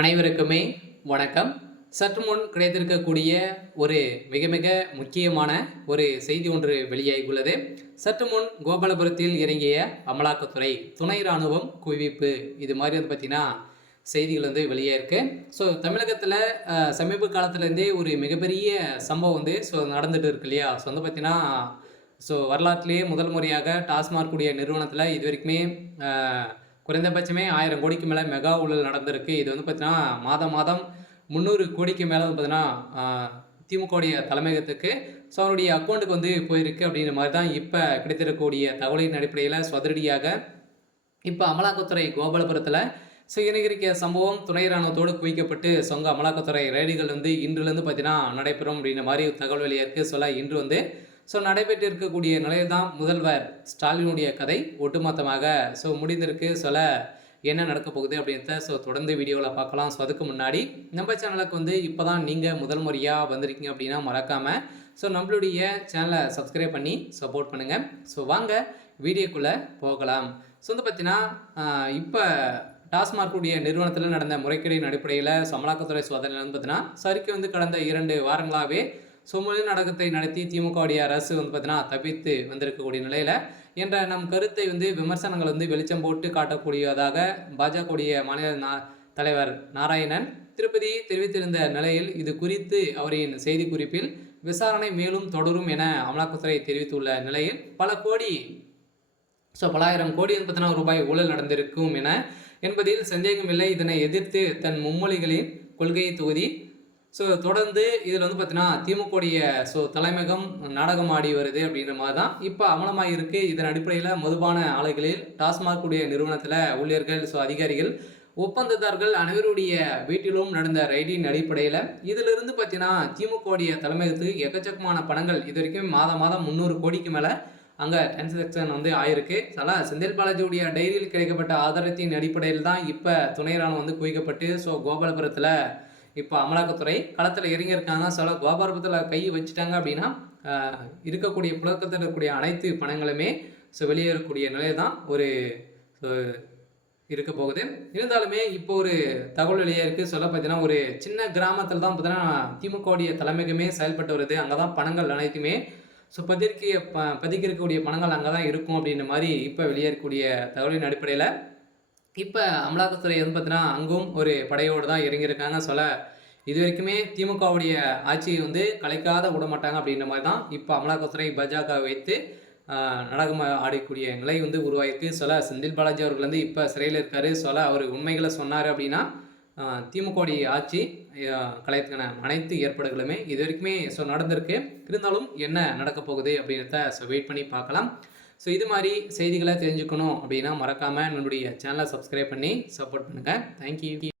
அனைவருக்குமே வணக்கம். சற்று முன் கிடைத்திருக்கக்கூடிய ஒரு மிக மிக முக்கியமான ஒரு செய்தி ஒன்று வெளியாகியுள்ளது. சற்று முன் கோபாலபுரத்தில் இறங்கிய அமலாக்கத்துறை துணை இராணுவம் குவிப்பு இது மாதிரி வந்து பார்த்திங்கன்னா செய்திகள் வந்து வெளியாயிருக்கு. ஸோ தமிழகத்தில் சமீப காலத்துலேருந்தே ஒரு மிகப்பெரிய சம்பவம் வந்து நடந்துகிட்டு இருக்கு இல்லையா? ஸோ வந்து பார்த்திங்கன்னா வரலாற்றிலேயே முதல் முறையாக டாஸ்மாக் கூடிய நிறுவனத்தில் இது வரைக்குமே குறைந்தபட்சமே 1000 கோடிக்கு மேலே மெகா ஊழல் நடந்திருக்கு. இது வந்து பார்த்தீங்கன்னா மாதம் மாதம் 300 கோடிக்கு மேலே வந்து பார்த்தீங்கன்னா திமுகவுடைய தலைமையகத்துக்கு அவருடைய அக்கௌண்ட்டுக்கு வந்து போயிருக்கு அப்படிங்கிற மாதிரி தான் இப்போ கிடைத்திருக்கக்கூடிய தகவலின் அடிப்படையில் அதிரடியாக இப்போ அமலாக்கத்துறை கோபாலபுரத்தில் இணைகிற சம்பவம் துணை இராணுவத்தோடு குவிக்கப்பட்டு அமலாக்கத்துறை ரெய்டுகள் வந்து இன்றுலேருந்து பார்த்தீங்கன்னா நடைபெறும் அப்படின்ற மாதிரி தகவல் வெளியாக இன்று வந்து நடைபெற்று இருக்கக்கூடிய நிலையில் தான் முதல்வர் ஸ்டாலினுடைய கதை ஒட்டுமொத்தமாக முடிந்திருக்கு. என்ன நடக்க போகுது அப்படின்றத தொடர்ந்து வீடியோவில் பார்க்கலாம். அதுக்கு முன்னாடி நம்ம சேனலுக்கு வந்து இப்போ தான் நீங்கள் முதல் முறையாக வந்திருக்கீங்க அப்படின்னா மறக்காமல் நம்மளுடைய சேனலை சப்ஸ்கிரைப் பண்ணி சப்போர்ட் பண்ணுங்கள். வாங்க வீடியோக்குள்ளே போகலாம். வந்து பார்த்தீங்கன்னா இப்போ டாஸ்மார்க்குடைய நிறுவனத்தில் நடந்த முறைகேடின் அடிப்படையில் அமலாக்கத்துறை சோதனை வந்து பார்த்தீங்கன்னா சரிக்கு வந்து கடந்த 2 வாரங்களாகவே மொழி நாடகத்தை நடத்தி திமுகவுடைய அரசு வந்து பார்த்தீங்கன்னா தப்பித்து வந்திருக்கக்கூடிய நிலையில் என்ற நம் கருத்தை வந்து விமர்சனங்கள் வந்து வெளிச்சம் போட்டு காட்டக்கூடியதாக பாஜகவுடைய மாநில தலைவர் நாராயணன் திருப்பதி தெரிவித்திருந்த நிலையில் இது குறித்து அவரின் செய்தி குறிப்பில் விசாரணை மேலும் தொடரும் என அமலாக்கத்துறை தெரிவித்துள்ள நிலையில் பல ஆயிரம் கோடி வந்து ரூபாய் ஊழல் நடந்திருக்கும் என்பதில் சந்தேகமில்லை. இதனை எதிர்த்து தன் மும்மொழிகளின் கொள்கையை தொகுதி தொடர்ந்து இதில் வந்து பார்த்தீங்கன்னா திமுகவுடைய தலைமையகம் நாடகம் ஆடி வருது அப்படின்ற மாதிரி தான் இப்போ அமலமாக இருக்குது. இதன் அடிப்படையில் மதுபான ஆலைகளில் டாஸ்மாக் நிறுவனத்தில் ஊழியர்கள் அதிகாரிகள் ஒப்பந்ததாரர்கள் அனைவருடைய வீட்டிலும் நடந்த ரைடின் அடிப்படையில் இதிலிருந்து பார்த்தீங்கன்னா திமுகவுடைய தலைமையகத்துக்கு எக்கச்சக்கமான பணங்கள் இது வரைக்கும் மாதம் 300 கோடிக்கு மேலே அங்கே டிரான்சாக்ஷன் வந்து ஆயிருக்கு. செந்தில் பாலாஜியுடைய டைரியில் கிடைக்கப்பட்ட ஆதாரத்தின் அடிப்படையில் தான் இப்போ துணை இராணுவம் வந்து குவிக்கப்பட்டு கோபாலபுரத்தில் இப்போ அமலாக்கத்துறை களத்தில் இறங்கியிருக்காங்க. கோபாலபுரத்தில் கை வச்சுட்டாங்க அப்படின்னா இருக்கக்கூடிய புழக்கத்தில் இருக்கக்கூடிய அனைத்து பணங்களுமே வெளியேறக்கூடிய நிலை தான் ஒரு இருக்க போகுது. இருந்தாலுமே இப்போ ஒரு தகவல் வெளியே இருக்குது. பார்த்தீங்கன்னா ஒரு சின்ன கிராமத்தில் தான் பார்த்தீங்கன்னா திமுகவுடைய தலைமைக்குமே செயல்பட்டு வருது. அங்கே தான் பணங்கள் அனைத்துமே பதிக்க இருக்கக்கூடிய பணங்கள் அங்கே தான் இருக்கும் அப்படின்ற மாதிரி இப்போ வெளியேறக்கூடிய தகவலின் அடிப்படையில் இப்போ அமலாக்கத்துறை வந்து பார்த்தீங்கன்னா அங்கும் ஒரு படையோடு தான் இறங்கியிருக்காங்க. இது வரைக்குமே திமுகவுடைய ஆட்சியை வந்து கலைக்காத விட மாட்டாங்க அப்படின்ற மாதிரி தான் இப்போ அமலாக்கத்துறை பாஜக வைத்து நாடகம் ஆடக்கூடிய நிலை வந்து உருவாயிருக்கு. செந்தில் பாலாஜி அவர்கள் வந்து இப்போ சிறையில் இருக்காரு. அவர் உண்மைகளை சொன்னார் அப்படின்னா திமுகவுடைய ஆட்சி கலைக்கான அனைத்து ஏற்பாடுகளுமே இது வரைக்குமே நடந்திருக்கு. இருந்தாலும் என்ன நடக்க போகுது அப்படின்றத வெயிட் பண்ணி பார்க்கலாம். இது மாதிரி செய்திகளை தெரிஞ்சுக்கணும் அப்படின்னா மறக்காமல் நம்மளுடைய சேனலை சப்ஸ்கிரைப் பண்ணி சப்போர்ட் பண்ணுங்கள். தேங்க்யூ.